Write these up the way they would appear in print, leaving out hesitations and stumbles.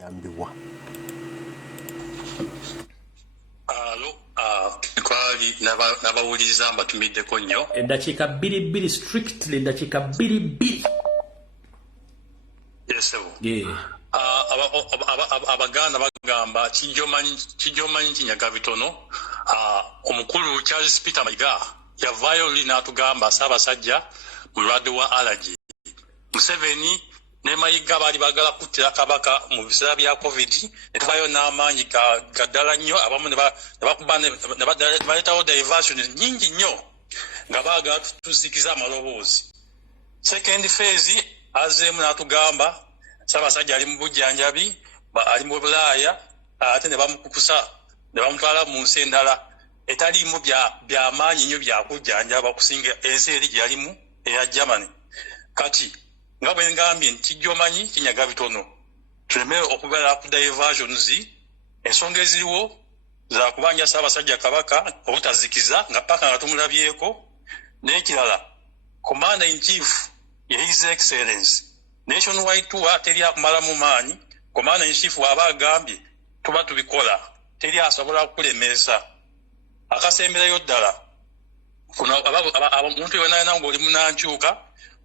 yambiwa. Kwali nabawuliza mbatumiddeko nnyo. Eddakiika 2 strictly eddakiika 2. Yes, yeah. Abaganda bagamba kijjomanyi kinyaga bitono. Omukulu Charles Peter Mayiga yavaayo oli n'atugamba Ssaabasajja mulwadde wa allergy. Museveni ne Mayiga baali bagala kuttira Kabaka mu biseera bya COVID ne tuvaayo n'amaanyi gaddala nnyo, abamu ne baleetawo diversion nnyingi nnyo nga baagala tusikiza amaloboozi. Second phase azeemu n'atugamba Ssaabasajja ali mu bujjanjabi, ali mu Bulaaya, ate ne bamukukusa ne bamutwala mu nsi endala etaliimu by'amaanyi nnyo byakujjanjaba okusinga ensi eri gye yalimu eya Germany. Kati nga bwe ngambye nti kijjomanyi kinyaga bitono, tuleme okugala ku diversions. Ensonga eziriwo za kubanja Ssaabasajja Kabaka obutazikiza nga paka nga tumulabyeko. N'ekirala, Commander in Chief ye His Excellency Nationwide Tour teri akumala mu maanyi. Commander in Chief waba agambye tuba tubikola, teri asobola kukulemesa. Akasemberayo ddala kuno omuntu yenna ng'oli munankyuka,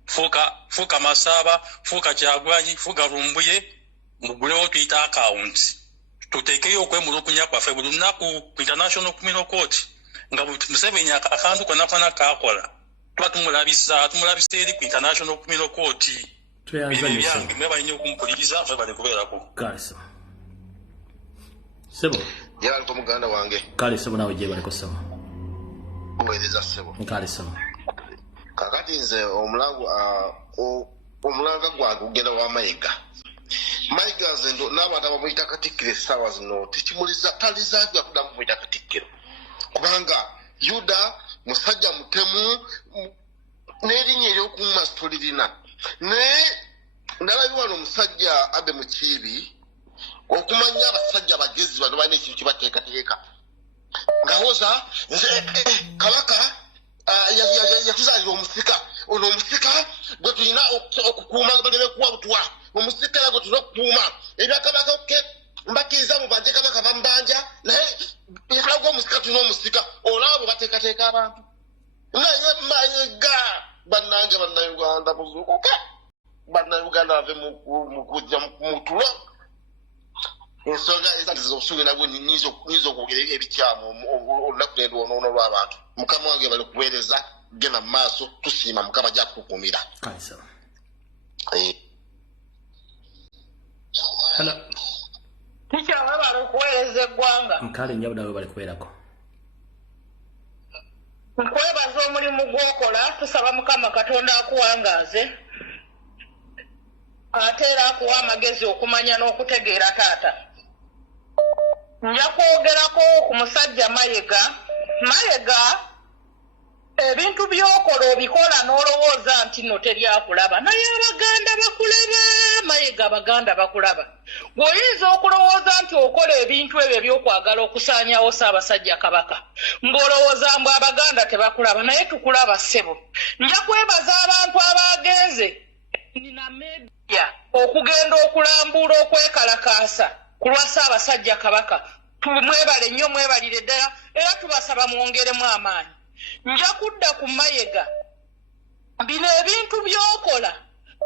fuuka Masaaba, fuuka Kyagulanyi, fuuka Lumbuye, mugulewo tuyita account. Tuteekeyo okwemulukunya kwaffe buli lunaku ku International Criminal Court nga Museveni akantu konna kaakola tuba tumulabisa eri ku International Criminal Court. Byange mwebale nnyo okumpuliriza, mwebale kubeerako. Kale Sebo. Yala ko muganda wange. Kale Sebo nawe gye baliko Sebo. Mwereza Sebo. Kale Sebo. Kakati nze omulanga gwa kugenda wa Mayiga. Mayiga nze n'abantu abamuyita Katikkiro essaawa zino tekimuliza talizaaga kuddamu kumuyita Katikkiro. Kubanga Yuda musajja mutemu n'erinnya ery'okumma tulirina. Naye ndabali wano omusajja Abe Mukiibi okumanya abasajja bagezi bano balina ekintu kibateekateeka. Ngawoza nze Kabaka yatuzaalira omusika. Ono omusika gwe tulina okukuuma nga bagenda kuwa butwa. Omusika nagwe tulina okukuuma. Ebya Kabaka mbakkiriza mubanje Kabaka bambanja, naye ekulaga omusika tulina omusika. Olabo bateekateeka abantu. Naye Mayiga bannange bannayuganda buzuukuka. Bannayuganda bave mu kujja mu tulo. Ensonga ezanti z'obusuubi nabwo nnyinza okwogera ebikyamu olunaku n'olwono lw'abantu. Mukama wange bali kuweereza, genda mu maaso, tusiima Mukama ajja kukukumira. Hello. Tikyaba bali kuweereza eggwanga. Nkale nnyo nawe bali kubeerako. Nkwebaza omulimu gw'okola, tusaba Mukama Katonda akuwangaaze. Ate era akuwa amagezi okumanya n'okutegeera taata. Nja kwogerako ku musajja Mayiga. Mayiga ebintu by'okola obikola n'olowooza nti nno teri akulaba. Naye Abaganda bakulaba. Mayiga Abaganda bakulaba. Bw'oyinza okulowooza nti okola ebintu ebyo by'okwagala okusaanyawo Ssaabasajja Kabaka, ng'olowooza mbu Abaganda tebakulaba, naye tukulaba ssebo. Nja kwebaza abantu abagenze nina media okugenda okulambuula okwekalakaasa ku lwa Ssaabasajja Kabaka. Mwebale nnyo, mwebalire ddala, era tubasaba mwongeremu amaanyi. Nja kudda ku Mayiga. Bino ebintu by'okola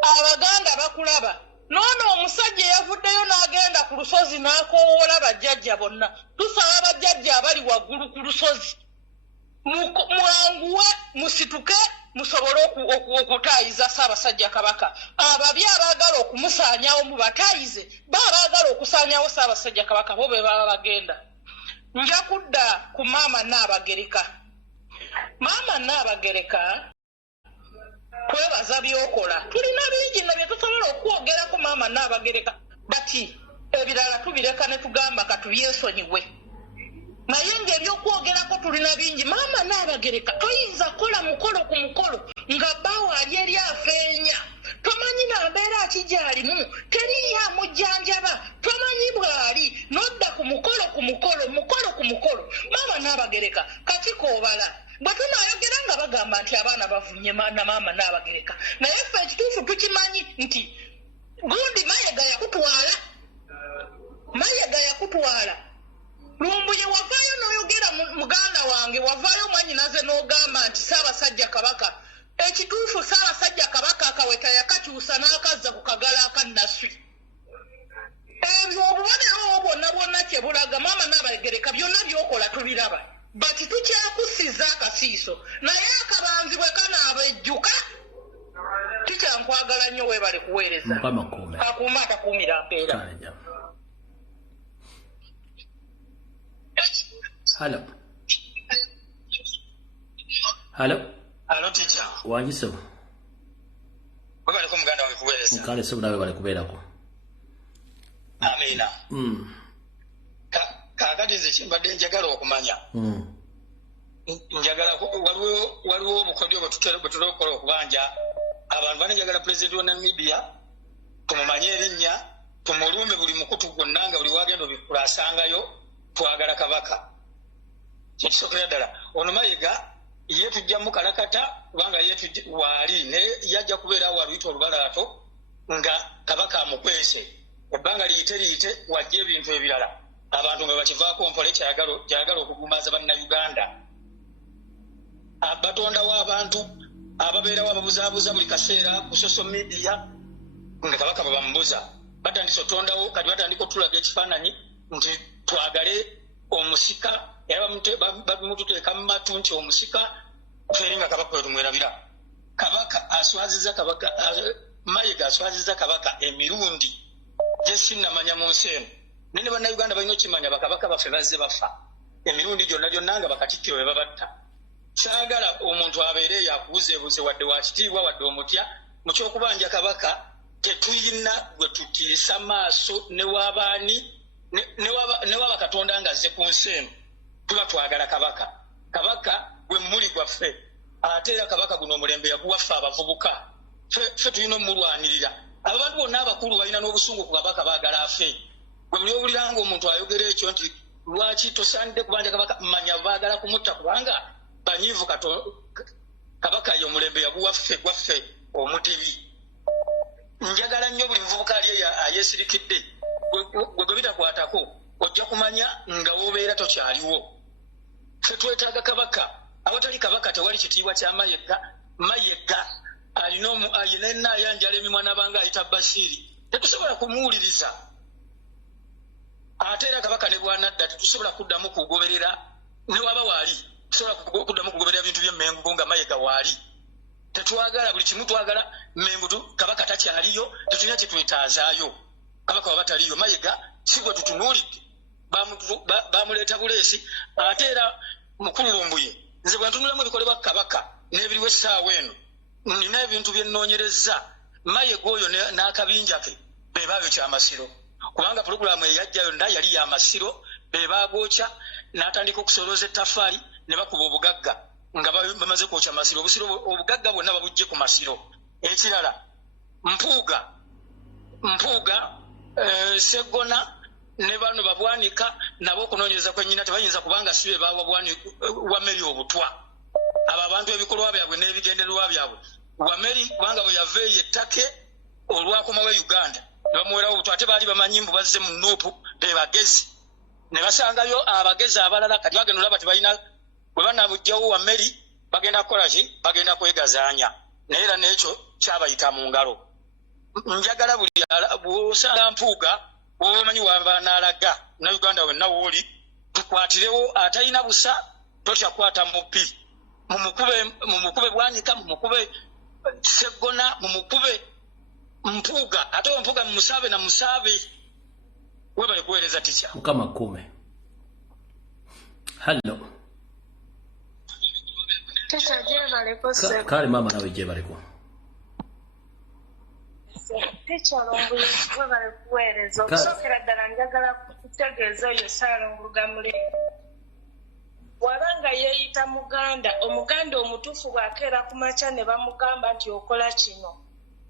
Abaganda bakulaba. Noono omusajja yavuddeyo n'agenda ku lusozi n'akoowoola bajjajja bonna. Tusaba bajjajja abali waggulu ku lusozi mwanguwe musituke musobole okutaayiza Ssaabasajja Kabaka. Ababi abaagala okumusaanyawo mubataayize, baagala okusaanyawo Ssaabasajja Kabaka bo be baba bagenda. Nja kudda ku Maama Nnaabagereka. Maama Nnaabagereka twebaza by'okola. Tulina bingi na bye tusobola okwogerako Maama Nnaabagereka, bati ebirala tubireka ne tugamba katubyesonyiwe. Naye ng'ebyokwogerako tulina bingi. Maama Nnaabagereka toyinza kukola mukolo ku mukolo nga bbaawo ali eri afeenya. Tomanyi n'ambeera akigyalimu, teriyo amujjanjaba, tomanyi bw'ali, n'odda ku mukolo. Maama Nnaabagereka kati koobala. Bwe tunaayogera nga bagamba nti abaana bavunye na Maama Nnaabagereka, naye ffe ekituufu tukimanyi nti gundi Mayiga yakutwala. kutwala lumbuye wavaayo n'oyogera muganda wange wavaayo mwanyinaze n'ogamba nti Ssaabasajja Kabaka ekituufu Ssaabasajja Kabaka akaweta yakakyusa n'akazza ku kagala akannaswi ebyo obubonero bwonna bwonna kye bulaga maama n'abagereka byonna byokola tubiraba bati tukyakusiza akasiiso naye akabanzi bwe kanaaba ejjuka tikyankwagala nnyo weebale kuweereza akuuma atakuumira mpeera. Hello teacher. Wanjiso. Webale ko muganda wange kuweereza. Mukale so nawe bale kubeerako. Amina. Kakati nze kimbadde njagala okumanya. Njagala waliwo obukodyo bwe tutera okukola okubanja abantu banenjagala pulezidenti wa Namibia tumumanye erinnya tumulume buli mukutu gwonna nga buli wagenda obikula asangayo twagala Kabaka. Kyekisookera ddala ono Mayiga ye tujjamu kalakata kubanga ye waali naye yajja kubeera awo aluyita olubalaato nga Kabaka amukwese ebbanga liyite wajja ebintu ebirala abantu nga bakivaako mpole kyayagala okugumaza bannayuganda batondawo abantu ababeerawo ababuzaabuza buli kaseera ku social media nga Kabaka bwe bamubuza batandise otondawo kati batandika otulaga ekifaananyi nti twagale omusika era bamututeeka mu matu nti omusika feri nga Kabaka wetumwerabira. Kabaka aswaziza Kabaka Mayiga aswaziza Kabaka emirundi gye sinnamanya mu nsi eno nene bannayuganda balina okimanya bakabaka baffe bazze bafa emirundi gyonna nga bakatikkiro be babatta. Kyagala omuntu abeere yakubuzeebuze wadde wakitiibwa wadde omutya mu kyokubanja Kabaka tetuyina gwe tutiisa maaso ne waba Katonda ngazze ku nsi eno tuba twagala Kabaka. Kabaka gwe muli gwaffe ate era Kabaka guno omulembe yaguwaffe abavubuka ffe tulina omulwanirira. Abantu bonna abakulu balina n'obusungu ku Kabaka baagala afe. Bwe muli owuliranga omuntu ayogera ekyo nti lwaki tosaanidde kubanja Kabaka manya baagala kumutta kubanga banyiivu Kabaka ye omulembe yaguwaffe gwaffe omutebi. Njagala nnyo buli muvubuka ali ayeesirikidde gwe bitakwatako ojja kumanya nga wobeera tokyaliwo. Ffe twetaaga Kabaka. Awatali Kabaka tewali kitiibwa kya Mayiga alina enaayanjala emimwa n'abanga ayita Bashiri tetusobola kumuwuliriza. Ate era Kabaka ne bwanadda tetusobola kuddamu kugoberera ne waba waali tusobola kuddamu kugoberera bintu by'emmengo nga Mayiga waali. Tetwagala buli kimu twagala Mmengo Kabaka takyaliyo tetulina kyetwetaazaayo. Kabaka waba taliyo Mayiga si gwe tutunuulidde bamuleeta buleesi. Ate era mukulu Lumbuye nze bwe ntunulamu ebikolebwa Kabaka n'ebiriwo essaawa eno nina ebintu bye nnoonyereza. Mayiga oyo n'akabinja ke be baabyo kyamasiro kubanga pulogulaamu eyajjayo nda yali yamasiro be baagwokya n'atandika okusolooza ettafaali ne bakuba obugagga nga bamaze kwokya masiro obugagga bwonna babujje ku masiro. Ekirala Mpuuga Sseggona ne bano babwanika nabo okunoonyereza kwennyina tebayinza kubanga si be Wameri obutwa. Abo abantu ebikolwa byabwe n'ebigendererwa byabwe Wameri kubanga bwe yava eyo ettake olwakomawo e Uganda ne bamuwerawo obutwa ate baali bamanyi mbu bazze mu Nuupu be bagezi ne basangayo abagezi abalala kati bagenda olaba tebalina bwe banabujjawo Wameri bagenda kukola ki bagenda kwegazaanya naye era n'ekyo kyabayita mu ngalo. Njagala buli bw'osanga Mpuuga omanyi waba n'alaga na Uganda wenna wooli tukwatirewo atalina busa tokyakwata mubbi mumukube Bwanika mumukube Sseggona mumukube Mpuuga ate Mpuuga mumusaabe na musaabe webale kuweereza tica Mukama kume. Hello Teacher jebaleko se kale mama nawe jebaleko Teacher Lumbuye webale kuweereza okusookera ddala njagala kutegeeza oyo Ssaalongo Mule wabanga yeeyita Omuganda omutuufu bw'akeera ku makya ne bamugamba nti okola kino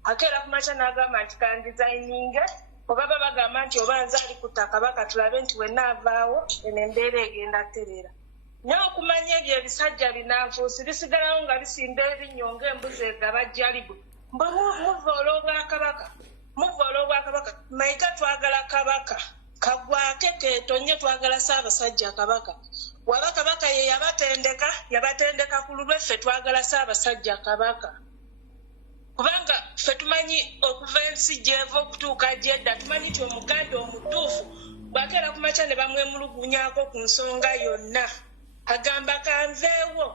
akeera ku makya n'agamba nti kandizayininge oba bagamba nti oba nze ali ku ttaka Kabaka tulabe nti wenna avaawo eno embeera egenda terera. Naye okumanya ebyo ebisajja binanfuusi bisigalawo nga bisimba ebinnyo ng'embuzi egabajjalibwe mbwe muva olw'Obwakabaka Mayiga twagala Kabaka kagwa akekeeto nnyo twagala Ssaabasajja Kabaka. Waba Kabaka ye yabatendeka ku lulwe ffe twagala Ssaabasajja Kabaka. Kubanga ffe tumanyi okuva ensi gy'eva okutuuka gy'edda, tumanyi nti Omuganda omutuufu bw'akeera ku makya ne bamwemulugunyaako ku nsonga yonna. Agamba kanveewo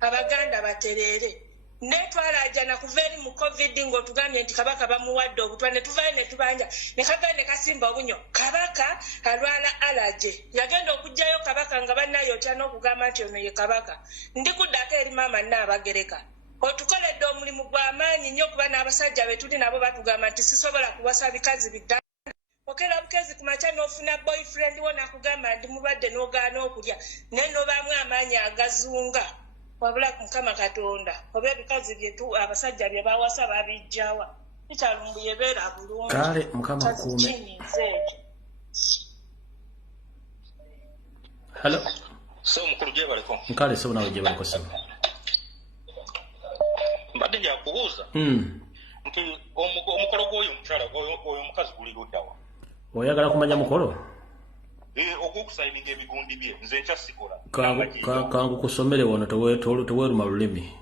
Abaganda batereere. Netwalaajana kuva eri mu COVID ng'otugambye nti Kabaka bamuwadde obutwa ne tuvaayo ne tubanja ne kagenda ne kasimba obunyo. Kabaka alwala alaje. Yagenda okuggyayo Kabaka nga bannayo otya n'okugamba nti ono ye Kabaka. Ndikuddako eri maama Nnaabagereka. Otukoledde omulimu gw'amaanyi nnyo kuba n'abasajja be tuli nabo batugamba nti sisobola kuwasa bikazi bidda. Okera bukezi ku makya n'ofuna boyfriend wo n'akugamba ndi mulwadde n'ogaana okulya naye n'obaamu amaanyi agazunga. Wabula ku Mukama Katonda oba ebikazi byetu abasajja bye bawasa babijjawa kikyalumbu yebeera bulungi. Kale Mukama kuume. Hello. So mukulu gye baliko. Nkale so nawe gye baliko so. Mbadde nja kubuuza. Nti omukolo gw'oyo omukyala oyo omukazi guli luddawa. Oyagala kumanya mukolo? Okukusayininga ebigundi bye nze nkyasikola. Kangu kusomere wano teweeruma lulimi.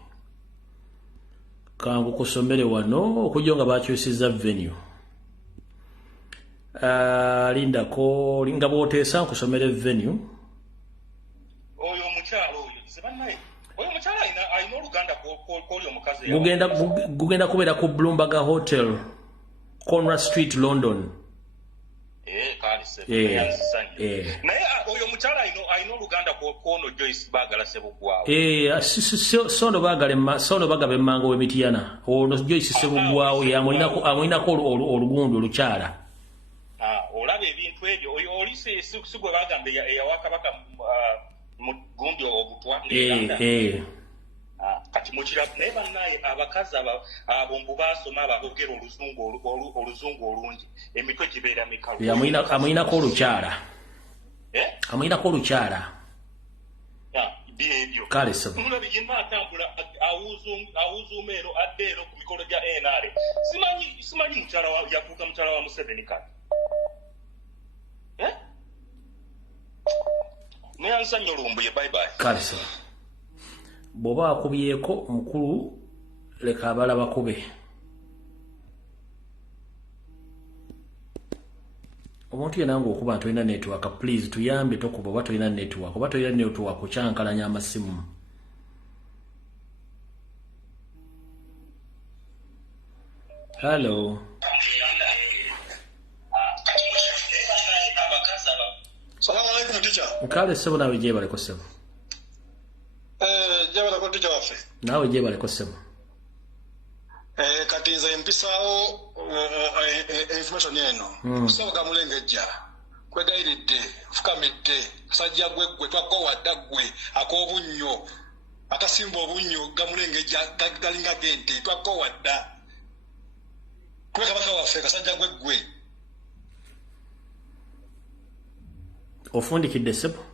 Kangu kusomere wano okujja nga bakyusizza venue. Lindako nga bw'oteesa nkusomere venue. Oyo omukyala oyo nze bannaye oyo omukyala alina oluganda kw'oli omukazi. Gugenda kubeera ku Bloomberg Hotel, Conrad Street, London. Naye oyo omukyala alina oluganda kw'ono Joyce baagala Sebugwawo. Sono bagaba emmanga w'Emitiyana. Ono Joyce Sebugwawo amulinako olugundi olukyala. Olaba ebintu ebyo oli si gwe bagamba eyawa Kabaka mu gundi obutwa n'eganda. Kati mukira naye bannaye abakazi abo mbu baasoma abogera oluzungu olungi emitwe gibeera mikalu. Amulinako olukyala. Amulinako olukyala. Byebyo. Kale so. Muno bigimba atambula awuzuuma eno adde eno ku mikolo gya NRA. Simanyi mukyala yafuuka mukyala wa Museveni kati. Neyansanya olumbuye bye bye. Kale so. Bw'oba akubyeko mukulu leka abalaba kube. Omuntu yenna ng'okuba nti olina network, please tuyambe tokuba oba tolina network. Oba tolina network okyankalanya amasimu. Hello. Salamu alaikum teacher. Nkale sebo nawe gye baleko sebo. Jabala ko teacher waffe. Nawe gye baleko sebo. Kati nze mpisaawo information eno. Soboka mulengejja. Kwegayiridde, fukamidde, kasajja gwe twakko wadda gwe ak'obunnyo. Akasimba obunnyo gamulengejja galinga gente twakko wadda. Kwe Kabaka waffe kasajja gwe. Ofundikidde sebo.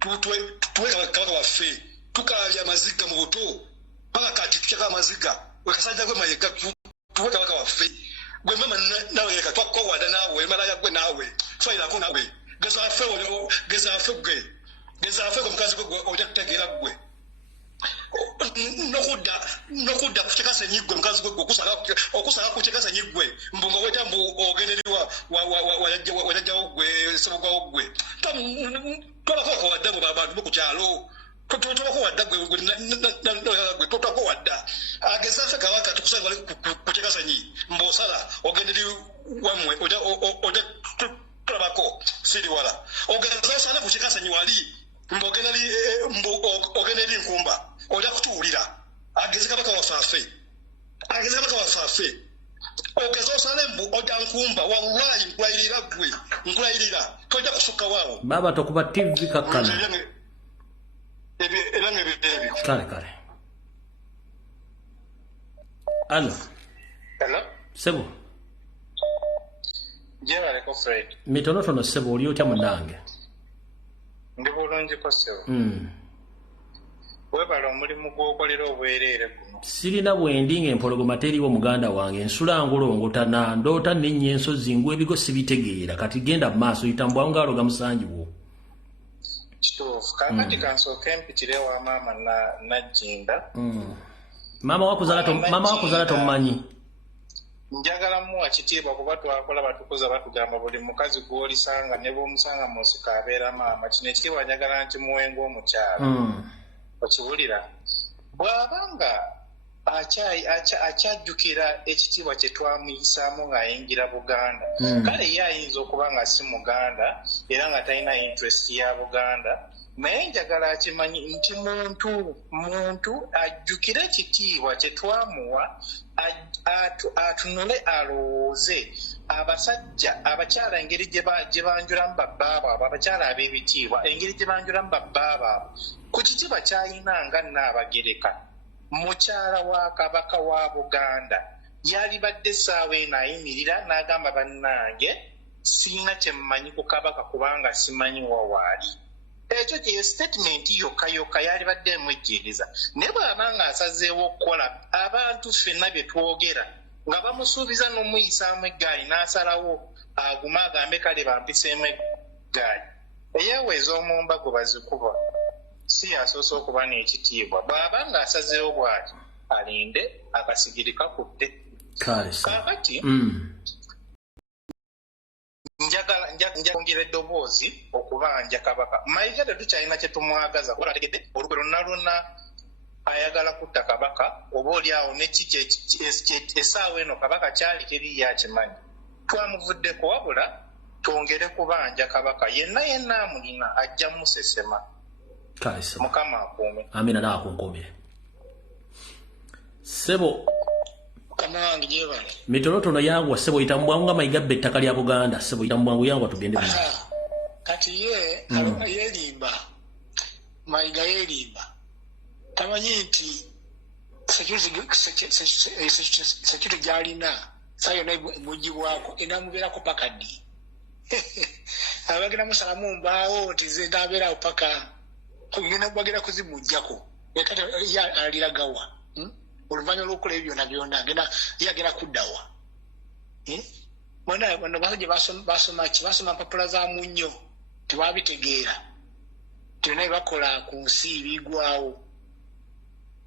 Tuwe Kabaka waffe tukalabya amaziga mu buto paka kati tukyaka amaziga wekasajja gwe mayiga tuwe Kabaka waffe gwe mama nawe leka twakko wada nawe malaya gwe nawe fairako nawe geza affe gwe mukazi gwe ojja kutegeera gwe nokudda kukyekasa enyigwe mukazi gwe okusala kukyekasa enyigwe mbunga weta mbu ogenderiwa wajajjawo gwe sebugwawo gwe twabako wadda bwe bantu bo ku kyalo twabako wadda gwe twabako wadda ageza affe Kabaka tukusanga kukyekasa nyi mbosala ogenderi wamwe ojja tulabako siri wala ogeza osala kukyekasa nyi wali ogenderi nkumba ojja kutuwulira ageze Kabaka waffe ogeza osale mbu ojja nkumba wallahi nkulayirira tojja kusukka waawo baba tokuba TV kakkana era nebyo kale Hello sebo Jebaleko Fred. Mitonotono sebo oli otya munange? Ndi bulungi ko sebo. webala omulimu gw'okolera obwereere guno. Sirina bwendi ng'empologoma teriiwo muganda wange nsula ngolongotana ndoota nennya ensozi ngwa ebigo sibitegeera kati genda mu maaso yitambwawo ng'aloga musanjiwo. Kituufu kakati kansooke mpitire wa maama Najjinda. Maama wakuzaala tomumanyi? Njagala muwa kitiibwa kuba twakola batukuza batugamba buli mukazi gw'olisanga ne bw'omusanga mu nsiko abeera maama. Kino ekitiibwa njagala nti muwenga omukyala. Okiwulira? Bw'abanga akyajjukira ekitiibwa kye twamuyisaamu ng'ayingira Buganda, kale ye ayinza okuba nga si Muganda era nga talina interest ya Buganda, naye njagala akimanyi nti muntu ajjukire ekitiibwa kye twamuwa, atunule alowooze abasajja abakyala engeri gye banjulamu babbaabo abakyala ab'ebitiibwa engeri gye banjulamu babbaabo abo ku kitiibwa ky'alina nga Nnaabagereka mukyala wa Kabaka wa Buganda yalibadde essaawa eno ayimirira n'agamba bannange sirina kye mmanyi ku Kabaka kubanga simanyi wawaali. Ekyo kye statement yokka yalibadde emwejjeereza. Naye bw'aba nga asazeewo okukola abantu ffenna bye twogera nga bamusuubiza n'omuyisaamu eggaali n'asalawo agume agambe kale bampiseemu eggaali. Eyeweeza omumbago bazikuba si asoose okuba n'ekitiibwa. Bw'aba nga asazeewo bw'ati alinde akasigiri kakutte. Kaakati njagala eddoboozi okubanja Kabaka. Mayiga tetukyalina kye tumwagaza kuba ategedde olugwe lwonna lwonna ayagala kutta Kabaka oba oli awo nekiki essaawa eno Kabaka kyali teri yakimanyi. Twamuvuddeko wabula twongere kubanja Kabaka yenna amulina ajja musesema. Mukama akuume. Amina naakunkuumire. Sebo Kamangi jebale. Mitolotono yangwa sebo itambwangu nga Mayiga abba ettaka lya Buganda sebo itambwangu yangwa tugende mu. Kati ye aloma yelimba. Mayiga yelimba. Tamanyi nti security gyalina sayo naye mujibwako enamubeerako paka ddi. Abagenda musalamu mbaawo tezendabeerawo paka kugenda bagenda kuzimujjako. Yatata aliragawa. Oluvannyuma lw'okukola ebyo byonna yagenda kuddawa. Bano basajja basoma ki? Basoma mpapula za munnyo tebabitegeera. Naye bakola ku nsi bigwawo.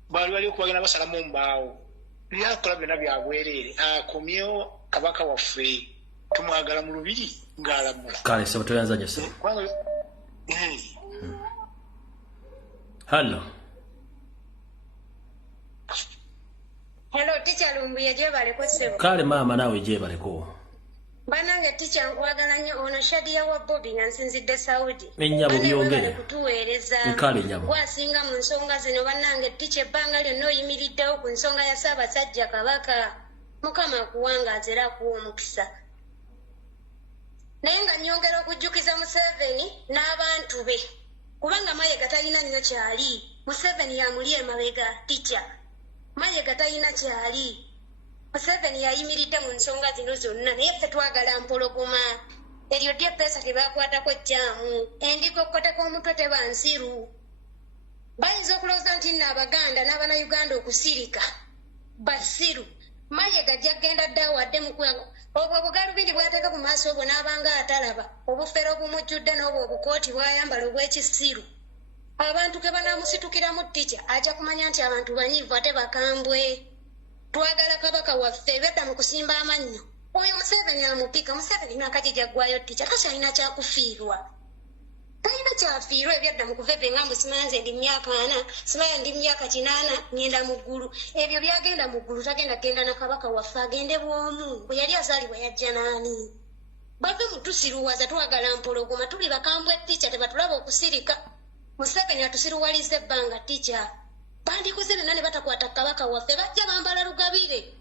Bali okubagenda basalamu mbaawo. Byakola byonna bya bwereere. Akomyewo Kabaka waffe tumwagala mu lubiri ng'alamula. Kale sebo toyanzanya sebo. Hello. Hello, teacher Lumbuye jebaleko sebo. Kale maama naawe jebaleko. Banange teacher nkwagala nnyo ono Shadia wa Bobby nga nsinzidde Saudi. Ennyabo byogere. Kutuweereza. Nkale nyabo. Wasinga mu nsonga zino banange teacher ebbanga lyonna oyimiriddewo ku nsonga ya Ssaabasajja Kabaka. Mukama akuwangaaza era akuwa omukisa. Naye nga nnyongera okujjukiza Museveni n'abantu be. Kubanga Mayiga talina nnyo kyali. Museveni yamuli emabega teacher. Mayiga talina kyali. Museveni yayimiridde mu nsonga zino zonna naye ffe twagala mpologoma. Eryo ddyo eppeesa ke baakwatako ejjaamu. Endiga okukoteko omutwe teba nsiru. Bayinza okulowooza nti nno Abaganda n'Abannayuganda okusirika. Basiru. Mayiga ajja kgenda dda wadde mu kwango. Obwo obugalubindi bw'ateeka ku maaso obwo n'abanga atalaba. Obufere obumujjudde n'obwo obukooti bw'ayambala obw'ekisiru. Abantu ke banaamusitukiramu ttica ajja kumanya nti abantu banyiivu ate bakambwe. Twagala Kabaka waffe bedda mu kusimba amannyo. Oyo Museveni amupika. Museveni n'akajja ggwayo ttica takyalina kyakufiirwa. Talina kyafiirwa ebyadda mu kuva nga mbu simanya nze ndi myaka 4, simanya ndi myaka 8 ngenda mu ggulu. Ebyo byagenda mu ggulu tagenda genda na Kabaka waffe agende bw'omu. Bwe yali azaalibwa yajja n'ani? Bave mu tusiruwaza twagala mpologoma tuli bakambwe ttica tebatulaba okusirika. Museveni atusiruwaliza ebbanga ttica. Bandikoze byonna ne batakwata Kabaka waffe bajja bambala lugabire.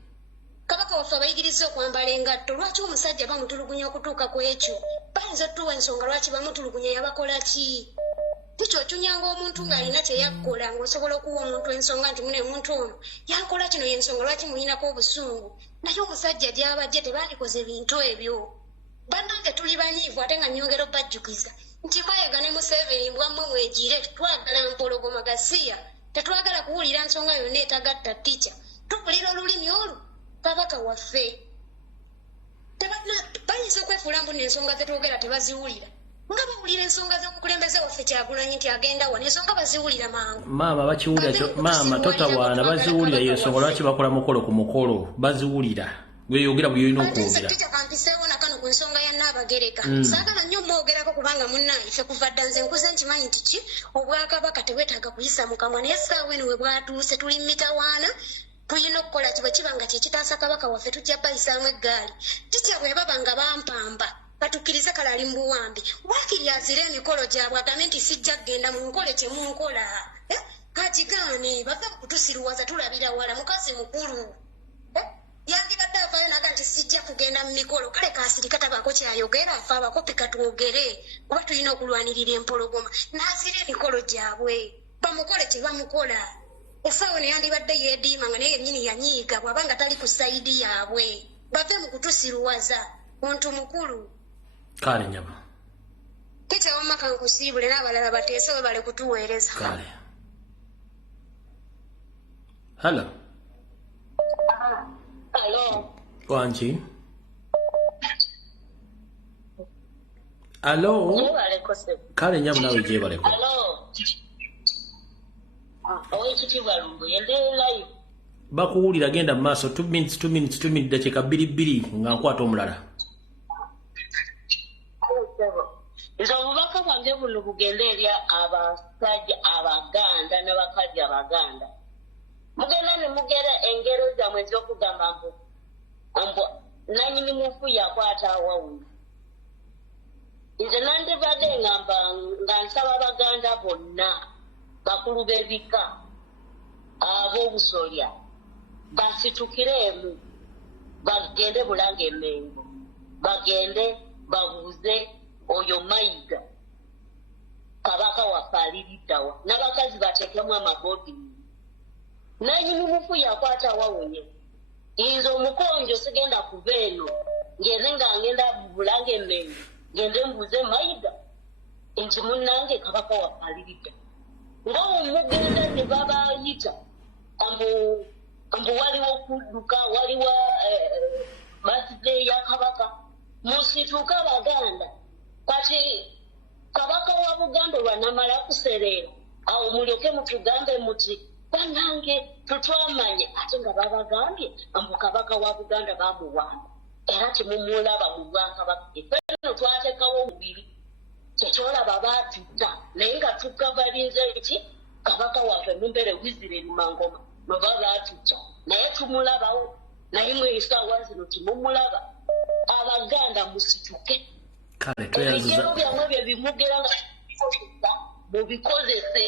Kabaka waffe abayigiriza okwambala engatto. Lwaki omusajja bamutulugunya okutuuka ku ekyo? Bayinza otuwa ensonga lwaki bamutulugunya yabakola ki? Tikyo otunyanga omuntu ng'alina kye yakkola ng'osobola okuwa omuntu ensonga nti mune omuntu ono yankola kino y'ensonga lwaki mulinako obusungu. Naye omusajja gy'abajja tebandikoze bintu ebyo. Bannange tuli banyiivu ate nga nnyongera obbajjukiza nti Mayiga ne Museveni mbwammwe mwegire twagala mpologoma gasiya tetwagala kuwulira nsonga yonna etagatta tica tupulira olulimi olwo kabaka waffe bayinza okwefuula mbu n'ensonga zetwogera tebaziwulira nga bawulira ensonga z'omukulembeze waffe Kyagulanyi nti agenda wano ensonga baziwulira mangu maama bakiwulira kyo maama totawaana baziwulira y'ensonga lwaki bakola mukolo ku mukolo baziwulira gweyogera buyolina okwogera kampiseewo nakano ku nsonga ya Nnaabagereka saagala nnyo mwogerako kubanga munnange ffe kuva dda nze nkuze nkimanyi nti ki obwakabaka tebwetaaga kuyisa mu kamwa naye essaawa eno we bwatuuse tuli mitawaana tulina okukola ki bwe kiba nga kyekitaasa kabaka waffe tujja bayisaamu eggaali titya bwe baba nga bampamba batukkirize kale ali mu buwambi waakiri azire emikolo gyabwe agambe nti sijja kgenda munkole kyemunkola kagigaane bave kutusiruwaza tulabira wala mukazi mukulu yandibadde avaayo naga nti sijja kugenda mu mikolo kale kaasirika tabaako kyayogera afe abakopi katwogere kuba tulina okulwanirira empologoma naazira emikolo gyabwe bamukole kye bamukola essaawa neyandibadde yeediima nga naye yennyini yanyiiga bw'aba nga tali ku sayidi yaabwe bave mu kutusiruwaza muntu mukulu kale nyama kikyawamma kankusiibule n'abalala bateese we bale kutuweereza kale halo Hello. wanki alo Yebaleko se. kale nyamu nawe gyebaleko Hello. Owekitiibwa Lumbu yende live. bakuwulira genda mu maaso 2 minutes dakiika 2 nga nkwata omulala Nze obubaka bwange buno bugenda eri abasajja abaganda n'abakazi abaganda. Mugenda ne mugera engero zammwe ez'okugamba mbu nannyini mufu yakwata awawuno. Nze nandibadde nga nsaba abaganda bonna bakulu b'ebika ab'obusolya basitukiremu bagende Bulange Mengo bagende babuuze oyo Mayiga kabaka waffe aliriddawa n'abakazi bateekemu amagodi nannyini mufu yakwata awawunye nze omukonjo sigenda kuva eno ngende nga ngenda Bulange Mengo ngende mbuuze Mayiga nti munnange kabaka waffe aliridda nga omugenda ne babayita ambu waliwo kudduka waliwo birthday ya kabaka musituka abaganda kati kabaka wa Buganda olwanamala kusereera awo mulyoke mutugambe muti bannange tutwamanye ate nga babagambye ambu kabaka wa Buganda bamuwamba era temumulaba mu bwakabaka effeno twateekawo omubiri tekyolaba baatutta naye nga tugabalinze nti kabaka waffe mumbere wizire Mangoma baba baatutta naye tumulabawo naye mwesaawa zino timumulaba abaganda musituke kale tweyanziza ebigero byammwe bye bimugera nga mubikozese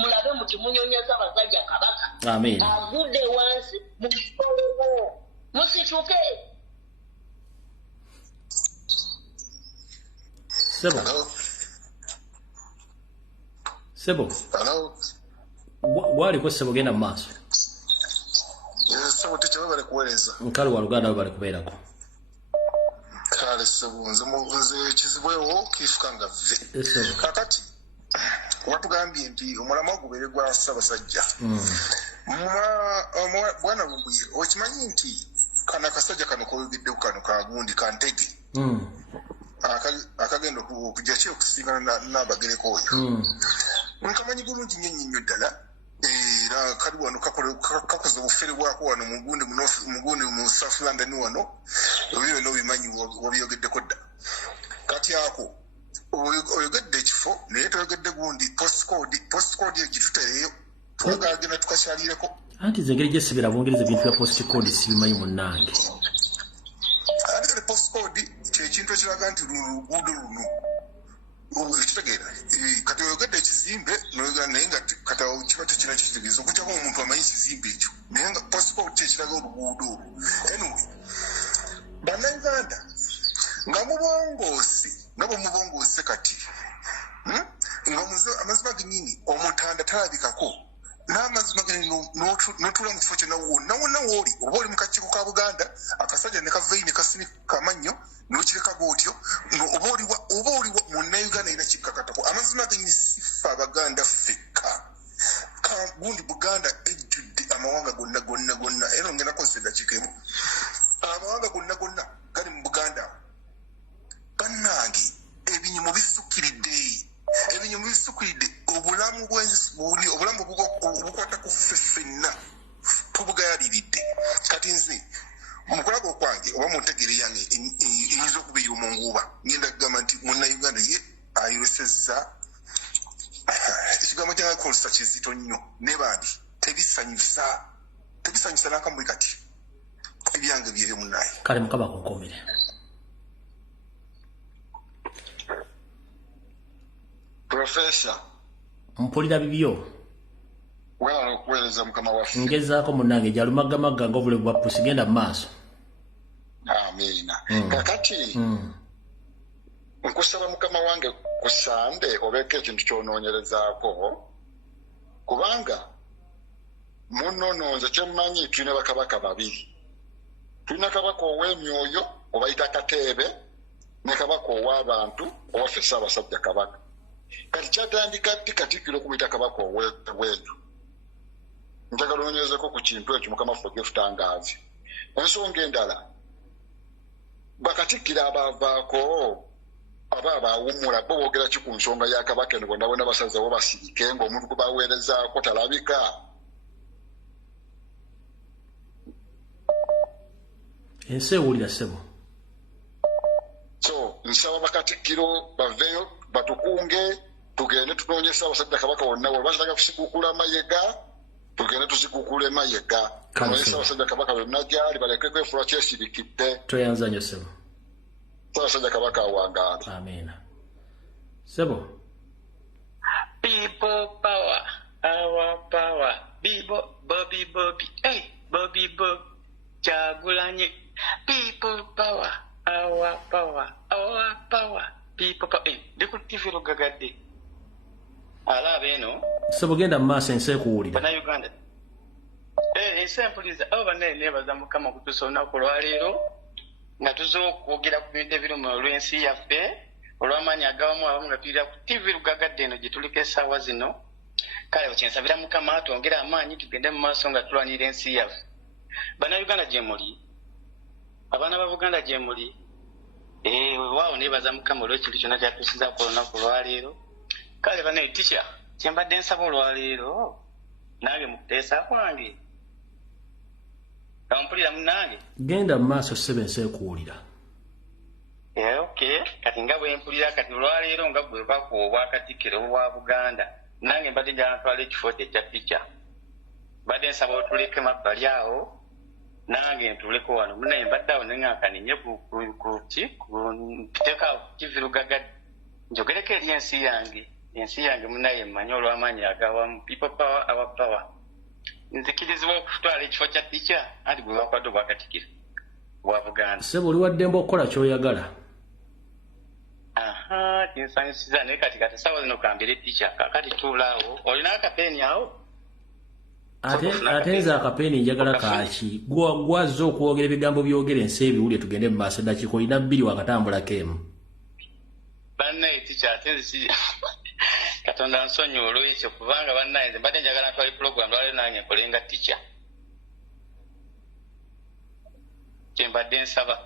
mulabe muti munyonyaza abasajja kabaka amen agudde wansi mukikolewo musituke sebo gwaliko sebo genda mu maaso sebo tekyaba bali kuweereza nkale wa Luganda we bali kubeerako kale sebo nze kizibwewo kiifuka nga vve kakati watugambye nti omulamwa gubeere gwa Ssaabasajja bwana Lumbuye okimanyi nti kana akasajja kano koyogeddeku kano kagundi kantege akagenda okujja ki okusisinkana Nnaabagereka oyo nkamanyi bulungi nnyo ddala era kali wano kakoze obufere bwako wano mugundi mu South London wano ebyo byonna obimanyi wabiyogeddeko dda kati ako oyogedde ekifo naye toyogedde gundi postcode egitutereeyo twagagenda tukakyalireko anti ze engeri gyesibira bungereza ebintu bya postcode sibimanyi munnange ate kale postcode kyekintu ekiraga nti luguudo luno ekitegeera kati oyogedde ekizimbe noyogera naye nga kati kiba tekina kitegeeza okugyako omuntu amanyi ekizimbe ekyo naye nga postcode kyekiraga oluguudo olwo anyway bannayuganda nga mubongoose nga bwe mubongoose kati nga amazima genyini omutanda talabikako n'amazima genini n'otuula mu kifo kyonna wonna wooli oba oli mu kakiiko ka Buganda akasajja ne kaveeyi ne kasinika amannyo n'okireka bw'otyo oba oli munnayuganda erina kikkakatako amazima genyini sifa Abaganda ffekka gundi oba mutegere yange eyinza okuba ey'omunguuba ngenda kugamba nti munnayuganda ye ayolesezza ekigambo kya konsa kizito nnyo ne bandi tebisanyusa n'akamu kati ebyange byebyo munnaye kale mukama kunkomere Professor mpulira bibyo wala okuweereza mukama waffe ngezaako munnange jalumaggamagga ng'obulamu bwa pusi genda mu maaso amiina kakati nkusaba mukama wange kusande obeeko ekintu kyonoonyerezaako kubanga munnononze kyemmanyi tulina bakabaka babiri tulina kabaka ow'emyoyo obayita kateebe ne kabaka ow'abantu owaffe Ssaabasajja Kabaka kati kyatandika ddi Katikkiro kumuyita kabaka ow'ebweru njagala onyerezeko ku kintu ekyo mukama ffe gefutangaazi ensonga endala bakatikkiro abaavaako aba abaawummula bo boogera ki ku nsonga ya kabaka eno bonna bonna basazewo basirike ng'omuntu gwe baweerezaako talabika ensi ewulira ssebo so nsaba bakatikkiro baveeyo batukunge tugende tunoonye Ssaabasajja Kabaka wonna bwe batalaga kusiguukula Mayega tugende tusiguukule Mayega anoonye Ssaabasajja Kabaka wonna gyali baleke kwefuula kyesirikidde toyanza nnyo ssebo Ssaabasajja Kabaka awangaale amiina ssebo People power, our power. Bobby, hey, Bobby, Kyagulanyi. People power, our power, people power. Hey, ndikutiviro gagadde. Alabe eno. Ssebo genda mu maaso ensi ekuwulira. Bana Uganda. Ensi empuliza abo banne neebaza Mukama kutuusa olunaku olwaleero nga tuza okwogera ku bintu ebiri mu lw'ensi yaffe olw'amaanyi agawamu abamu nga tulira ku TV lugagadde eno gye tuliko essaawa zino kale kyensabira Mukama twongere amaanyi tugende mu maaso nga tulwanira ensi yaffe. Bannayuganda gye muli, abaana ba Buganda gye muli, waawo neebaza Mukama olw'ekintu kyonna kyatuusiza ku olunaku olwaleero. Kale banaye tica kyembadde nsaba olwaleero nange mukuteesa kwange kampulira munange genda mu maaso ssebo ensi ekuwulira. Okay, kati nga bwe mpulira kati olwaleero nga bwe bakuwa obwakatikkiro obwa Buganda nange mbadde njagala ntwala ekifo ekya tica mbadde nsaba otuleke mabbali awo nange ntuleko wano munaye mbadde awo neŋŋankaninye mpiteko awo TV Lugagadde njogereko eri ensi yange munaye mmanyi olw'amaanyi agawamu people power our power nzikirizibwa okutwala ekifo kya tica anti gwe bakwadde obwakatikkiro bwa Buganda. Ssebo oli waddembe okukola ky'oyagala. Kinsanyusiza naye kati essaawa zino kambire tica kakati tuulaawo olina akapeeni awo ate nze akapeeni njagala kaaki gwazza okwogera ebigambo byogera ensi ebiwulye tugende mu maaso eddakiika olina bbiri wakatambulako emu bannaye tica ate nzi Katonda nsonyi olw'ekyo kubanga bannaye nze mbadde njagala ntwala program lwaleero nange nkolenga tica kyembadde nsaba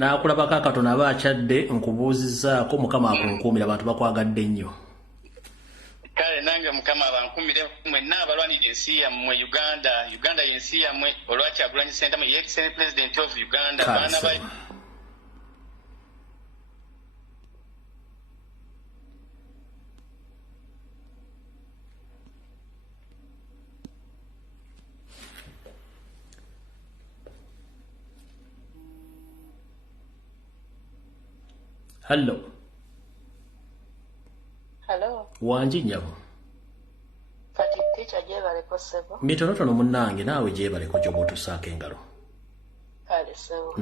n'akulabako akatono aba akyadde nkubuuzizzaako Mukama akunkuumira abantu bakwagadde nnyo. Kale nange Mukama abankumire mwenna abalwanira ensi yammwe Uganda y'ensi yammwe olwakyagulanyi Ssentamu ye President of Uganda baana ba Hello. Wanji nnyabo. Kati tica gyebaleko ssebo. Mitonotono munnange naawe gyebaleko gy'oba otusaako engalo. Kale ssebo.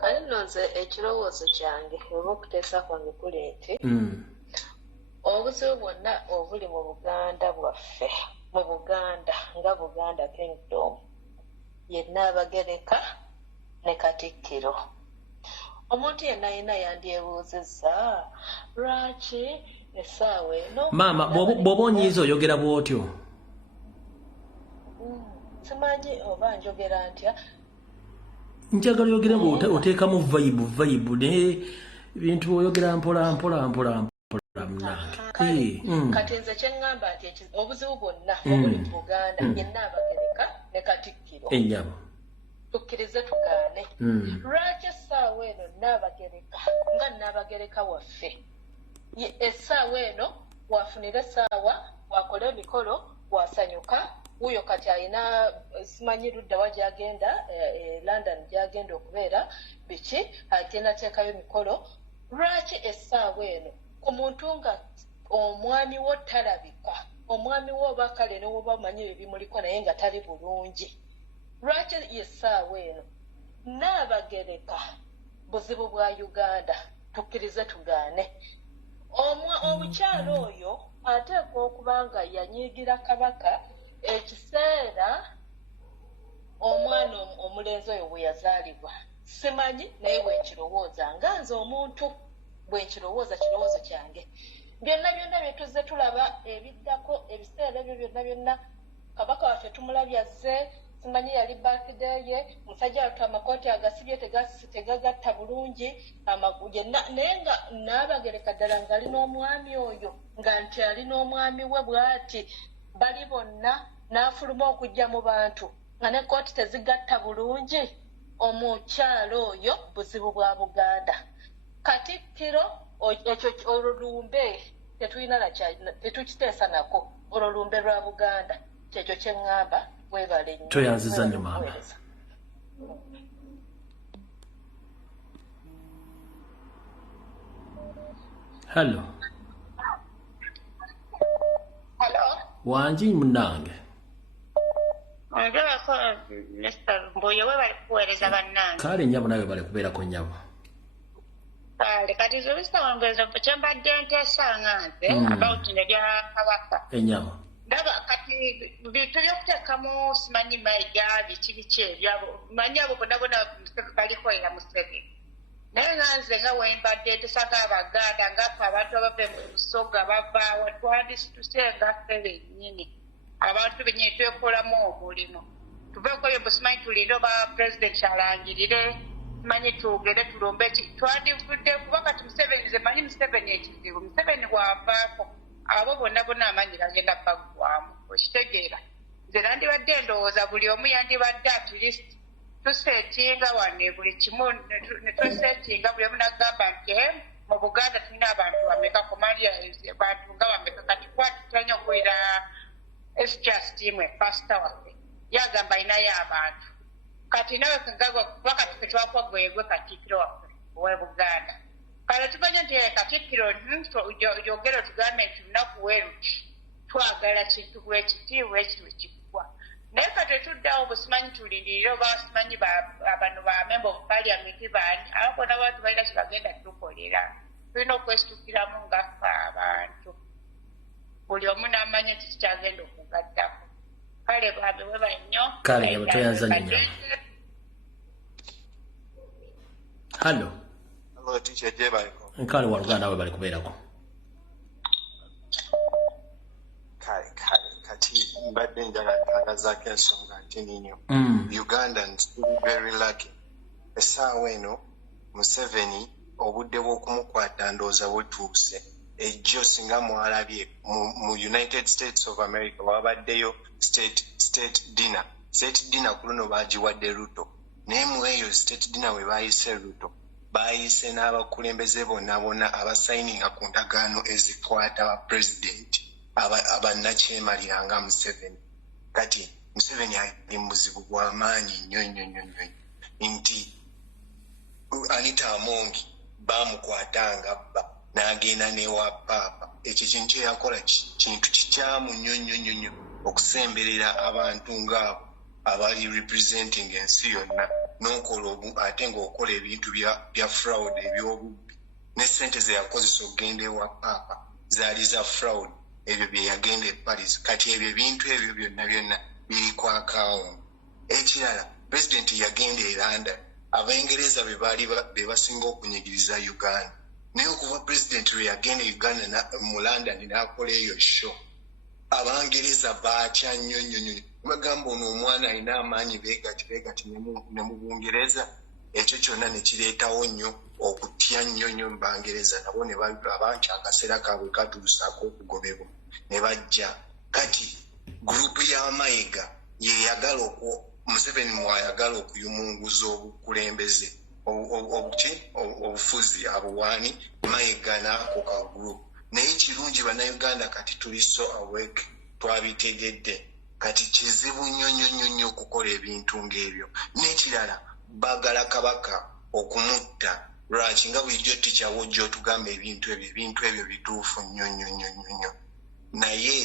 Kale nno nze ekirowoozo kyange oba okuteesa kwange kuli nti obuzibu bwonna obuli mu Buganda bwaffe mu Buganda nga Buganda Kingdom ye Nnaabagereka ne Katikkiro. Omuntu yenna yenna yandyebuuzizza lwaki essaawa eno maama bw'oba onyiiza oyogera bw'otyo simanyi oba njogera ntya njagala oyogere ng'oteekamu vayibu naye bintu oyogera mpola munange kati nze kyeŋŋamba nti obuzibu bwonna obuli mu Buganda ye Nnaabagereka ne Katikkiro ennyabo tukkirize tugaane lwaki essaawa eno Nnaabagereka nga Nnaabagereka waffe essaawa eno wafunira essaawa wakole emikolo wasanyuka wuyo kati alina simanyi ludda wa gyagenda London gyagenda okubeera biki agenda teekayo emikolo lwaki essaawa eno ku muntu nga omwami wo talabika omwami wo oba kale ne woba omanyi ebimuliko naye nga tali bulungi lwaki essaawa eno Nnaabagereka buzibu bwa Uganda tukkirize tugaane omukyalo oyo ateekwa okuba nga yanyiigira kabaka ekiseera omwana omulenzi oyo bwe yazaalibwa simanyi naye bwenkirowooza nga nze omuntu bwenkirowooza kirowoozo kyange byonna byonna bye tuzze tulaba ebiddako ebiseera ebyo byonna byonna kabaka waffe tumulabye azze simanyi yali birthday ye musajja watu amakooti agasibye tegagatta bulungi naye nga Nnaabagereka ddala nga alina omwami oyo nga nti alina omwami we bw'ati bali bonna n'afuluma okujja mu bantu nga ne kooti tezigatta bulungi omukyalo oyo buzibu bwa Buganda Katikkiro ekyo olulumbe tetukiteesa nako olulumbe lwa Buganda kyekyo kye ŋŋamba webale nnyo toyanziza nnyo maama Hello wanji munange ongerako Mr. Mbuyo we bali kuweereza bannange kale nnyabo nawe bali kubeerako nnyabo kale kati zobisa wongezo kyembadde nteesanga nze about ne bya kabaka ennyabo ndaba kati bintu by'okuteekamu simanyi Mayiga biki ebyabo manyi abo bonna balikolera Museveni naye nga nze nga wembadde nteesaga Abaganda ngaffe abantu abava mu Busoga bavaawa twandisituse ngaffe bennyini abantu bennyini twekolamu omulimu tuveeko eyo busimanyi tulinde oba pulezidenti alangirire simanyi twogere tulumbe twandivudde kuba kati Museveni nze manyi Museveni ekizibu Museveni bw'avaako abo bonna amaanyi gagenda baggwamu okitegeera nze nandibadde ndowooza buli omu yandibadde at least tuseetinga wane buli kimu ne tuseetinga buli omu nagamba nti mu Buganda tulina abantu bameka Komalia bantu nga bameka kati twatutanya okuwulira Justin pasita waffe yagamba alinayo abantu kati nawe kuba kati ketwakwa gwegwe Katikkiro waffe owe Buganda kale tumanye nti Katikkiro yogera tugambe nti lunaku weeruti twagala kintu bwekiti wekikugwa naye kati etuddawo busimanyi tulindirire oba simanyi bano ba member of parliament baani abo bonna bantu balina kibagenda tukolera tulina okwesitukiramu ngaffe abantu buli omu n'amanya nti kikyagenda okugaddako kale bambe we bannyo kale yabo toyanza nnyo Hello teacher Jebaiko nkale Waluganda we bali kubeerako kati mbadde njagala ntangazako ensonga ntini nnyo Ugandans very lucky essaawa eno Museveni obudde bw'okumukwata ndowooza butuuse ejjo singa mwalabye mu United States of America wabaddeyo state dinner ku luno baagiwadde Ruto naye mu eyo state dinner we baayise Ruto baayise n'abakulembeze bonna abasayininga ku ndagaano ezikwata ba pulezidenti abannakyemaliranga Museveni kati Museveni ali mu buzibu bw'amaanyi nnyo nti Anita Amongi baamukwatanga bba n'agenda n'ewa paapa ekyo kintu eyakola kintu kikyamu nnyo okusemberera abantu ng'abo abali representing ensi yonna n'okola ate ng'okola ebintu bya fraud eby'obubbi ne ssente ze yakozesa okugenda ewa paapa zaali za fraud ebyo bye yagenda e Paris kati ebyo ebintu ebyo byonna biri ku akawunti ekirala pulezidenti yagenda e London Abaingereza be basinga okunyigiriza Uganda naye okuva pulezidenti lwe yagenda Uganda mu London n'akola eyo show Abangereza baatya nnyo bagamba ono omwana alina amaanyi beegati ne mu Bungereza ekyo kyonna ne kireetawo nnyo okutya nnyo mu Bangereza nabo ne balaba nti akaseera kaabwe katuusaako okugobebwa ne bajja kati gurupu ya Mayiga ye yagala Museveni mwayagala okuyumunguza obukulembeze obufuzi abuwaani Mayiga n'ako kagulu naye kirungi bannayuganda kati tuli so awake twabitegedde kati kizibu nnyo okukola ebintu ng'ebyo n'ekirala baagala Kabaka okumutta lwaki nga bulijjo tikyawo jjo otugamba ebintu ebyo bituufu nnyo naye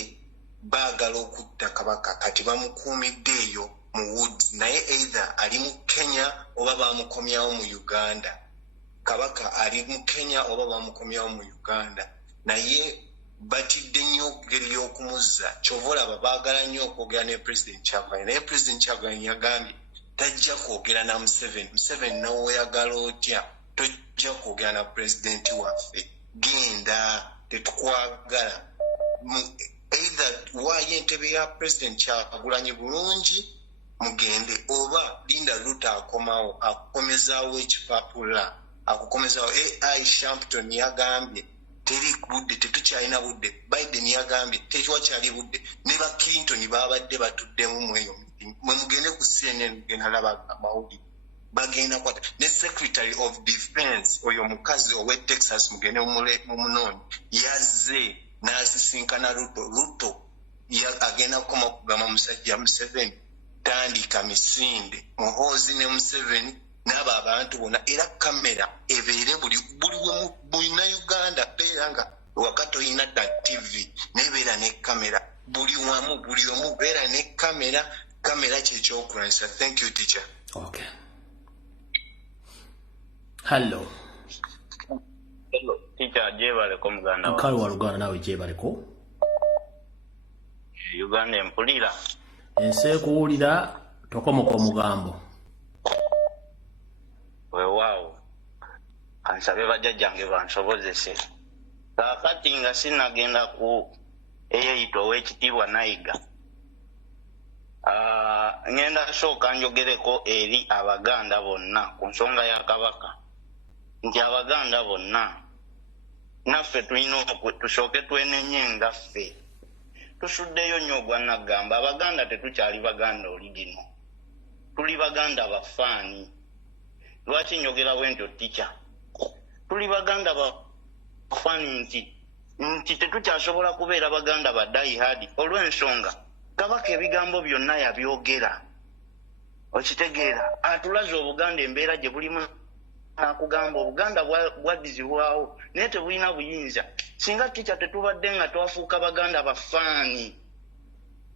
baagala okutta Kabaka kati bamukuumidde eyo mu Woods naye either ali mu Kenya oba bamukomyawo mu Uganda. Kabaka ali mu Kenya oba bamukomyawo mu Uganda naye batidde nnyo ngeri y'okumuzza kyova olaba baagala nnyo okwogera ne President Kyagulanyi naye President Kyagulanyi yagambye tajja kwogera na Museveni n'oyagala otya tojja kwogera na pulezidenti waffe genda tetukwagala either waayo entebe ya President Kyagulanyi bulungi mugende oba linda Ruto akomawo akukomezaawo ekipapula akukomezaawo AI Shampton yagambye teri budde tetukyalina budde Biden yagambye tewakyali budde ne ba Clinton babadde batuddemu mweyo mwe mugende ku CNN mugenda laba amawulire bagenda kwata ne Secretary of Defense oyo mukazi owe Texas mugende mumunoonyi yazze n'asisinkana Ruto agenda kukoma kugamba musajja Museveni tandika misinde Muhoozi ne Museveni n'abo abantu bonna era kamera ebeere buli Uganda beera nga wakati oyina da TV nebeera ne kamera buli wamu buli omu beera ne kamera kyekyokulwanyisa. Thank you teacher. Okay. Hello teacher jebaleko muganda wa mukali wa Luganda nawe jebaleko Uganda empulira ensi ekuwulira tokomoka omugambo weewaawo kansabe bajjajjange bansobozese kaakati nga sinagenda ku eyeyita ow'ekitiibwa Nayiga ngenda sooka njogereko eri Abaganda bonna ku nsonga ya Kabaka nti Abaganda bonna naffe tulina tusooke twenenye ngaffe tusuddeyo nnyo ogwannagamba Abaganda tetukyali Baganda oligino tuli Baganda bafaani lwaki njogera bwentyo tica tuli Baganda bafaani nti tetukyasobola kubeera Baganda badayihadi olw'ensonga Kabaka ebigambo byonna yabyogera okitegeera atulaze Obuganda embeera gye bulimu nakugamba Obuganda bwaddizibwawo naye tebulina buyinza singa tica tetubadde nga twafuuka Baganda bafaani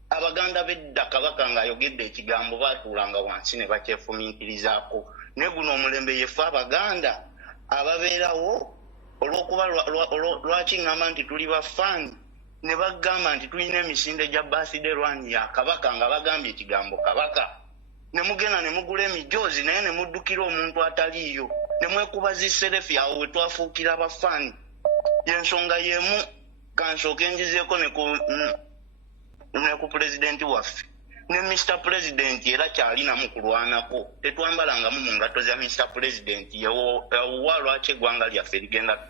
Abaganda bedda Kabaka ng'ayogedde ekigambo baatuulanga wansi ne bakyefumiikirizaako naye guno omulembe yefe Abaganda ababeerawo olw'okuba lwaki ngamba nti tuli bafaani ne bagamba nti tulina emisinde gya birthday run ya Kabaka nga bagambye ekigambo Kabaka ne mugenda ne mugula emijoozi naye ne muddukira omuntu ataliiyo ne mwekuba ziserefi awo we twafuukira abafaani y'ensonga y'emu kansooke njizeeko ne ku pulezidenti waffe ne Mr. President era kyalinamu kulwanako tetwambalangamu mu ngato za Mr. President yawuwa lwaki eggwanga lyaffe ligenda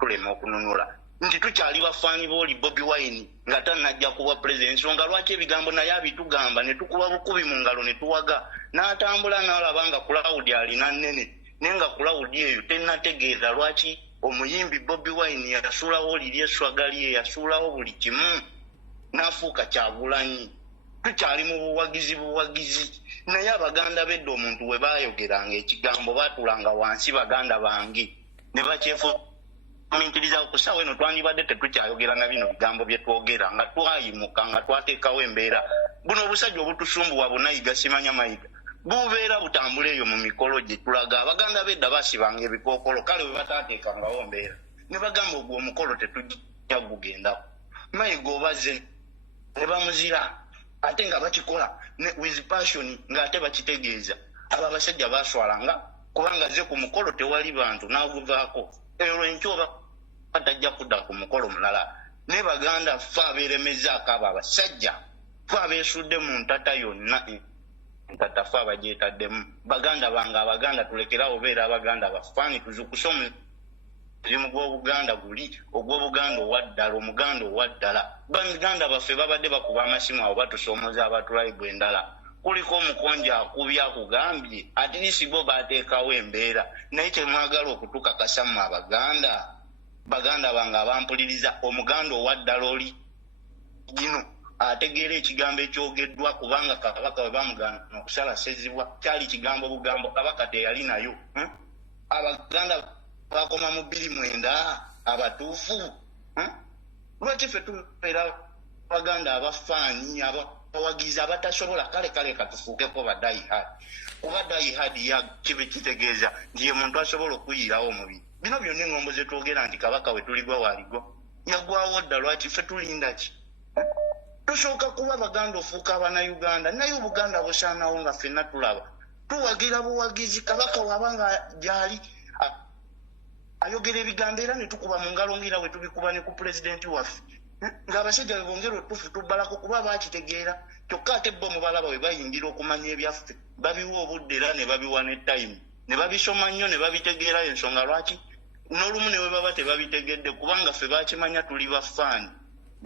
tulema okununula nti tukyali bafaani booli Bobi Wine nga tannajja kuba president nsonga lwaki ebigambo naye abitugamba ne tukuba bukubi mu ngalo ne tuwaga n'atambula n'alaba nga Claudia alina nnene naye nga Claudia eyo tennategeeza lwaki omuyimbi Bobi Wine yasuulawo liri eswagali ye yasuulawo buli kimu n'afuuka Kyagulanyi tukyali mu buwagizi naye Abaganda bedda omuntu we baayogeranga ekigambo baatulanga wansi Baganda bange ne bakyefumiikiriza ku ssaawa eno twandibadde tetukyayogera na bino bigambo bye twogera nga twayimuka nga twateekawo embeera buno obusajja obutusumbuwa Bunayiga simanya Mayiga bubeera butambula eyo mu mikolo gye tulaga Abaganda bedda basibanga ebikookolo kale we bataateekangawo mbeera ne bagamba ogwo omukolo tetujja gugendako Mayiga obaze ne bamuzira ate nga bakikola with passion ng'ate bakitegeeza abo abasajja baaswalanga kubanga ze ku mukolo tewali bantu n'aguvaako eyo enkyoba batajja kudda ku mukolo mulala ne Baganda ffe abeeremezaako abo abasajja ffe abeesudde mu ntata yonna ntata ffe abagyetaddemu Baganda bange Abaganda tulekerawo beera Abaganda bafaani tuzukuse omuzimu gw'Obuganda guli ogw'Obuganda owaddala Omuganda owaddala Baganda baffe babadde bakuba amasimu abo batusoomoza abatulayibu endala kuliko omukonja akubya akugambye at least bo bateekawo embeera naye temwagala okutukakasa mu abaganda baganda bange abampuliriza omuganda owaddala oli gino ategeera ekigambo ekyogeddwa kubanga kabaka we bamugana okusala sezibwa kyali kigambo bugambo kabaka teyali nayo abaganda bakoma mu 29 abatuufu lwaki ffe tubeera abaganda abafaanyi abawagizi abatasobola kale katufuukeko badayihad kuba dayihad kibe kitegeeza nti ye muntu asobola okuyiirawo omubiri bino byonna engombo zetwogera nti kabaka we tuligwa waaligwa yagwawo dda lwaki ffe tulinda ki tusooka kuba baganda ofuuka abannayuganda naye obuganda busaanawo nga ffenna tulaba tuwagira buwagizi kabaka wabanga gyali ayogera ebigambo era ne tukuba mu ngalo ngira we tubikuba ne ku pulezidenti waffe ng'abasajja be bongera otufu tubbalako kuba bakitegeera kyokka ate bo mubalaba we bayingira okumanya ebyaffe babiwa obudde era ne babiwa ne time ne babisoma nnyo ne babitegeera ensonga lwaki n'olumu ne we baba tebabitegedde kubanga ffe bakimanya tuli bafaani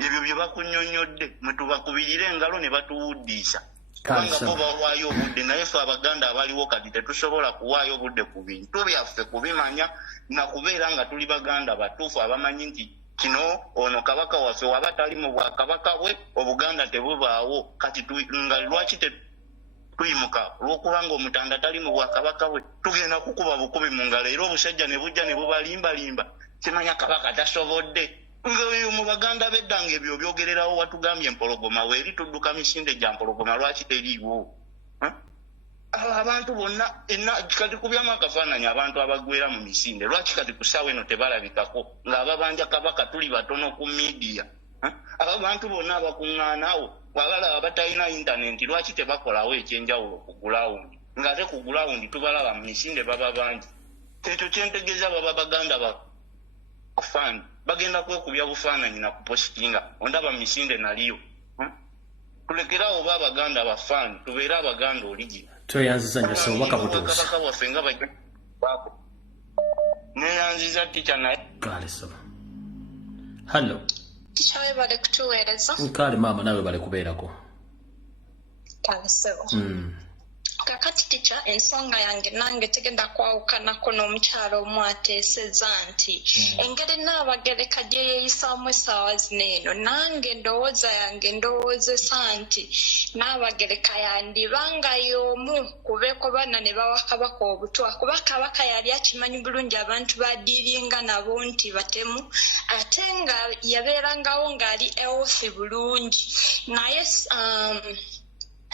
ebyo bye bakunnyonnyodde mwe tubakubirira engalo ne batuwuddiisa kubanga bo bawaayo obudde naye ffe abaganda abaliwo kati tetusobola kuwaayo obudde ku bintu byaffe kubimanya nakubeera nga tuli baganda batuufu abamanyi nti kino ono kabaka waffe waba tali mu bwakabaka bwe obuganda tebubaawo kati nga lwaki tuyimuka olw'okubanga omutanda tali mu bwakabaka bwe tugenda kukuba bukubi mu ngalo era obusajja ne bujja ne bubalimbalimba kimanya kabaka tasobodde ngaeyo mu baganda beddanga ebyo byogererawo watugambye empologoma weeri tudduka misinde gya mpologoma lwaki teriiwo abantu bonna kati kubyamu akafaananyi abantu abagwera mu misinde lwaki kati ku ssaawa eno tebalabikako ng'ababanja kabaka tuli batono ku miidiya abo bantu bonna abakuŋŋaanawo wabalaba batalina intaneti lwaki tebakolawo ekyenjawulo ku gulawundi ng'ate ku gulawundi tubalaba mu misinde baba bangi ekyo kyentegeeza baba baganda bafaani bagenda kwekubya bufaananyi na kupositinga ondaba mu misinde naliyo tulekerawo oba abaganda bafaani tubeere abaganda oligina tweyanziza nyo so obubaka butuuse kabaka waffe nga bajja neyanziza tica naye kale saba hallo tica webale kutuweereza kale maama nawe bale kubeerako kale sebo kakati tica ensonga yange nange tegenda kwawukanako n'omukyalo omu ateeseza nti engeri Nnaabagereka gye yeeyisaamu essaawa zino eno nange endowooza yange ndowoozesa nti Nnaabagereka yandibanga y'omu kubeeko bana ne bawa kabaka obutwa kuba kabaka yali akimanyi bulungi abantu badiiringa nabo nti batemu ate nga yabeerangawo ng'ali ewofi bulungi naye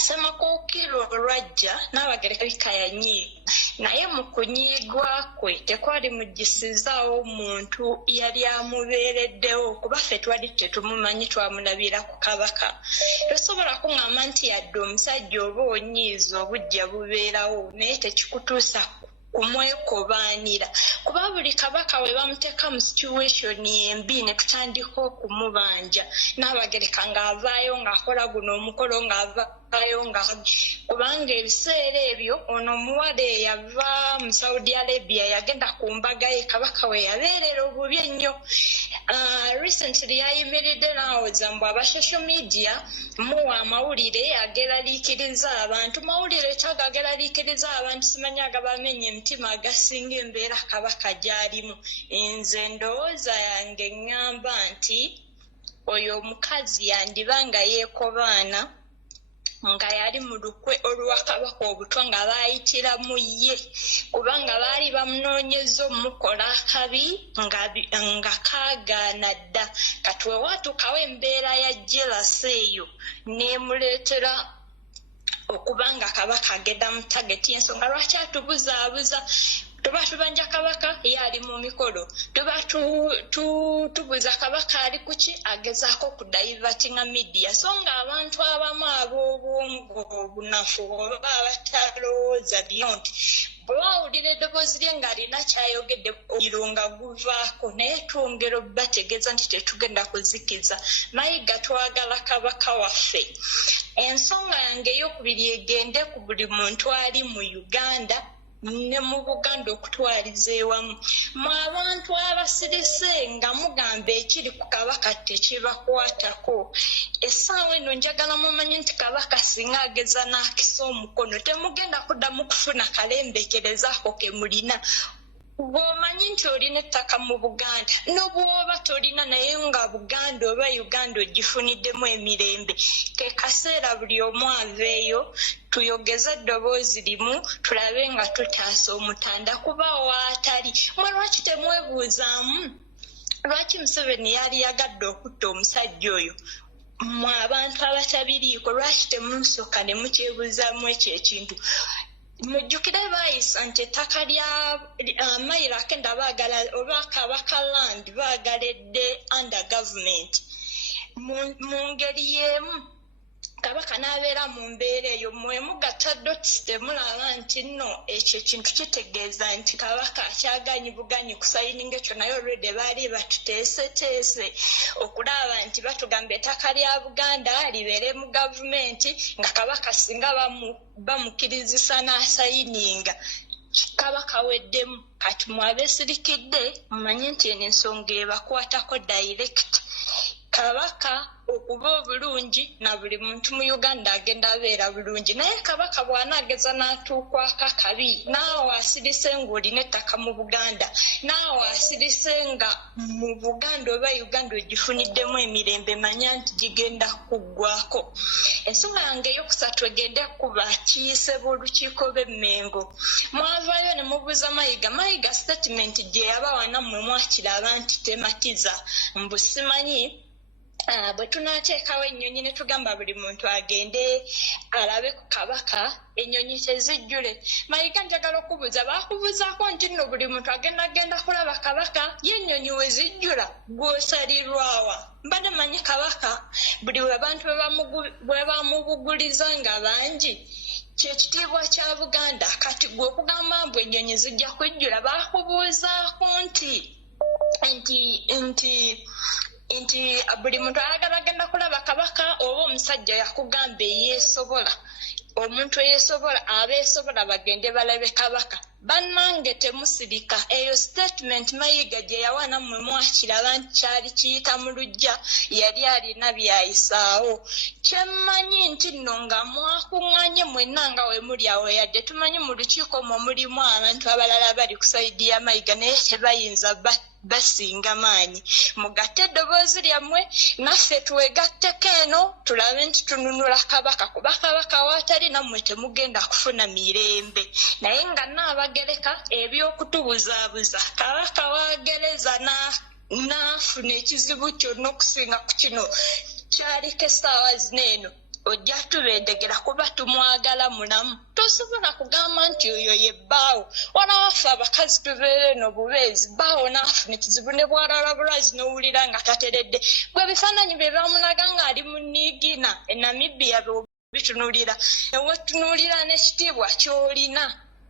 Semakookiro olwajja Nnaabagereka bikayanyiiga naye mu kunyiigwa kwe tekwali mugisizaawo muntu yali amubeereddewo kuba ffe twali tetumumanyi twamulabira ku kabaka tosobola kuŋŋamba nti yadde omusajja oba onyiiza obujja bubeerawo naye tekikutuusa kumwekobaanira kuba buli kabaka we bamuteeka mu situation embi ne tutandika okumubanja Nnaabagereka ng'avaayo ng'akola guno omukolo ng'avaayo kubanga ebiseera ebyo ono omuwala eyava mu Saudi Arabia yagenda ku mbaga ye kabaka we yabeerera obubi ennyo recently yayimiridde n'awoza mbu aba social media muwa amawulire ageraliikiriza abantu mawulire kyagageraliikiriza abantu simanyi agabamenya emitima agasinga embeera kabaka gy'alimu nze ndowooza yange ŋŋamba nti oyo omukazi yandiba nga yeekobaana nga yali mu lukwe olwa kabaka obutwa nga baayitiramu ye kubanga baali bamunoonyeza omukola akabi nga kaagaana dda kati we waatuukawo embeera ya jealous eyo n'emuleetera okubanga kabaka agenda mu tageti ensonga lwaki atubuzaabuza tuba tubanja kabaka yali mu mikolo tuba tubuza kabaka ali kuki agezaako kudayivatinga midiya so nga abantu abamu ab'obwongo obunafu oba abatalowooza beyond bwawulira eddoboozi lye ng'alina kyayogedde omuliro nga guvaako naye twongera obbategeeza nti tetugenda kuzikiza mayiga twagala kabaka waffe ensonga yange ey'okubiri egende ku buli muntu ali mu Uganda ne mu Buganda okutwaliza ewamu mu abantu abasirise nga mugamba ekiri ku Kabaka tekibakwatako essaawa eno njagala mumanyi nti Kabaka singa ageza n'akisa omukono temugenda kuddamu kufuna kalembekerezaako ke mulina bw'omanyi nti olina ettaka mu Buganda n'obwoba tolina naye nga Buganda oba Uganda ogifuniddemu emirembe ke kaseera buli omu aveeyo tuyogeze eddoboozi limu tulabe nga tutaasa omutanda kuba waatali mwe lwaki temwebuuzaamu lwaki Museveni yali yagadde okutta omusajja oyo mwe abantu abatabiriiko lwaki temunsooka ne mukyebuuzaamu ekyo ekintu mujjukire baayisa nti ettaka lya mayiro akenda baagala oba Kabaka land baagaledde under government mu ngeri y'emu Kabaka n'abeera mu mbeera eyo mwemugatta dotisi temulaba nti nno ekyo ekintu kitegeeza nti Kabaka akyaganyi buganyi ku sayininga ekyo naye olwedde baali batuteeseteese okulaba nti batugamba ettaka lya Buganda libeere mu gavumenti nga Kabaka singa bamukirizisa n'asayininga Kabaka weddemu kati mwabeesirikidde mumanyi nti eno ensonga ebakwatako direct Kabaka okuba obulungi na buli muntu mu Uganda agenda abeera bulungi naye Kabaka bw'anaageza n'atuukwako akabi naawe asirise ng'olina ettaka mu Buganda naawe asirise nga mu Buganda oba Uganda ogifuniddemu emirembe manya nti gigenda kuggwako ensonga yange eyokusatu egende kuba kiyise b'olukiiko b'Emmengo mwavaayo ne mubuuza Mayiga statement gye yabawa nammwe mwakiraba nti tematiza mbu simanyi bwe tunaateekawo ennyonyi ne tugamba buli muntu agende alabe ku Kabaka ennyonyi tezijjule Mayiga njagala okubuuza baakubuuzaako nti nno buli muntu agenda kulaba Kabaka ye ennyonyi we zijjula gw'osalirwawa mbadde manyi Kabaka buli abantu bwe bamubuguliza nga bangi kyekitiibwa kya Buganda kati gwe okugamba mbu ennyonyi zijja kujjula baakubuuzaako nti buli muntu ayagala agenda kulaba Kabaka oba omusajja yakugamba eyeesobola omuntu eyeesobola abeesobola bagende balabe Kabaka bannange temusirika eyo statement Mayiga gye yawa nammwe mwakiraba nti kyali kiyita mu luggya yali alina byayisaawo kyemmanyi nti nno nga mwakuŋŋanye mwenna nga we muli awo yadde tumanyi mu lukiiko mwe mulimu abantu abalala bali ku sayidi ya Mayiga naye tebayinza basinga maanyi mugatte eddoboozi lyammwe naffe twegatteko eno tulabe nti tununula Kabaka kuba Kabaka waatali nammwe temugenda kufuna mirembe naye nga Nnaabagereka eby'okutubuzaabuza Kabaka waagereza n'afuna ekizibu kyonna okusinga ku kino kyaliko essaawa zino eno ojja tubeedegera kuba tumwagala mulamu tosobola kugamba nti oyo ye bbaawo wala waffe abakazi tubeera eno bubeezi bbaawo n'afuna ekizibu ne bwalala bulwazi n'owulira nga tateredde gwe bifaananyi bye bamulaga ng'ali mu Niigina e Namibia bitunuulira newetunuulira n'ekitiibwa ky'olina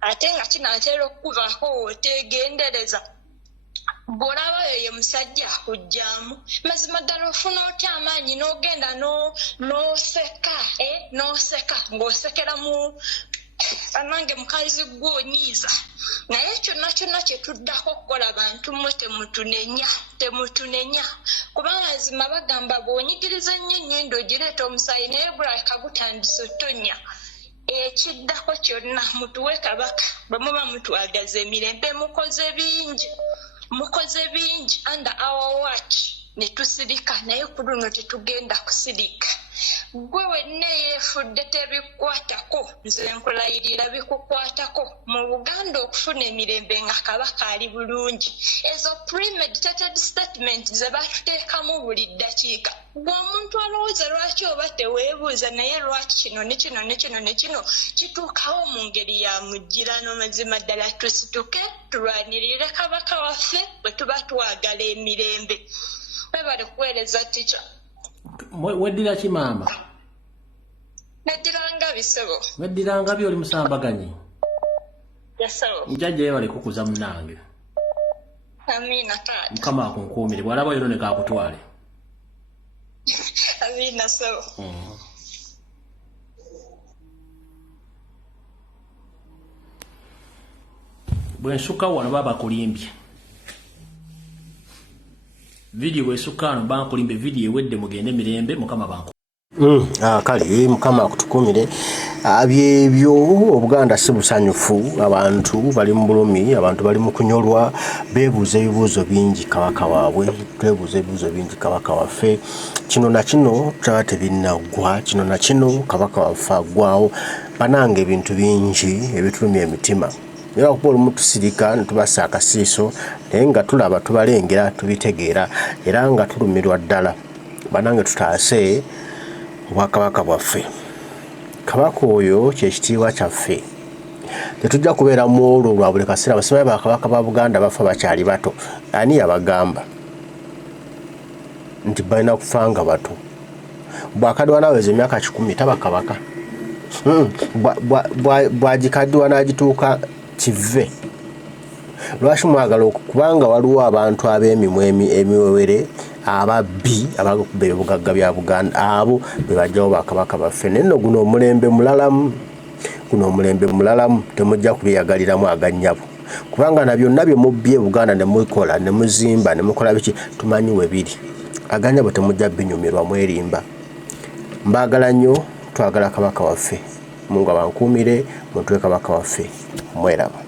ate nga kinaatera okukuvaako wooteegendereza bw'olaba oyo ye musajja akuggyaamu mazima ddala ofuna otya amaanyi n'ogenda n'oseka ng'osekera mu anange mukazi gw'onyiiza naye kyonna kye tuddako okukola bantu mmwe temutunenya kubanga mazima bagamba bw'onyigiriza nnyo ennyindo ogireeta omusaayi naye bulaka gutandise otonnya ekiddako kyonna mutuwe Kabaka bwe muba mutwagaza emirembe mukoze bingi under our watch ne tusirika naye ku luno tetugenda kusirika gwe wenna yeefudde tebikukwatako nze nkulayirira bikukwatako mu Buganda okufuna emirembe nga Kabaka ali bulungi ezo premeditated statement ze batuteekamu buli ddakiika gwe omuntu alowooza lwaki oba teweebuuza naye lwaki kino ne kino ne kino ne kino kituukawo mu ngeri ya mujjirano mazima ddala tusituke tulwanirire Kabaka waffe bwe tuba twagala emirembe webale kuweereza tica weddira ki maama neddiranga bisebo weddiranga byoli musambaganyi yasebo njajja yebale kukuza munange amiina taata mukama akunkuumire bw'alaba yero ne kaakutwale amiina sebo bwensuka wano baba kulimbye video bwensuka wano bankulimbe video ewedde mugende mirembe mukama banku kale mukama akutukumire byebyo Obuganda si busanyufu abantu bali mu bulumi abantu bali mu kunyolwa beebuuza ebibuuzo bingi kabaka waabwe twebuuza ebibuuzo bingi kabaka waffe kino na kino kyaba tebinnagwa kino na kino kabaka waffe aggwawo bananga ebintu bingi ebitulumya emitima era okuba olumu tusirika netubassa akasiiso naye nga tulaba tubalengera tubitegeera era nga tulumirwa ddala banange tutaase obwakabaka bwaffe kabaka oyo kyekitiibwa kyaffe tetujja kubeera mu olwo lwa buli kaseera basimaye bakabaka ba Buganda bafa bakyali bato ani yabagamba nti balina kufa nga bato bwakaddiwa naweza emyaka 10 taba kabaka bwagikaddiwa n'agituuka kive lwaki mwagala okubanga waliwo abantu ab'emimwa emiwewere ababbi abakuba ebibugagga bya Buganda abo bebajjawo bakabaka baffe nenno guno omulembe mulalamu temujja kubyeyagaliramu agannyabo kubanga na byonna bye mubbye Buganda ne mukola ne muzimba ne mukola biki tumanyi we biri aganyabo temujja binyumirwa mwerimba mbagala nnyo twagala kabaka waffe Mungu abankuumire mutwe kabaka waffe mweraba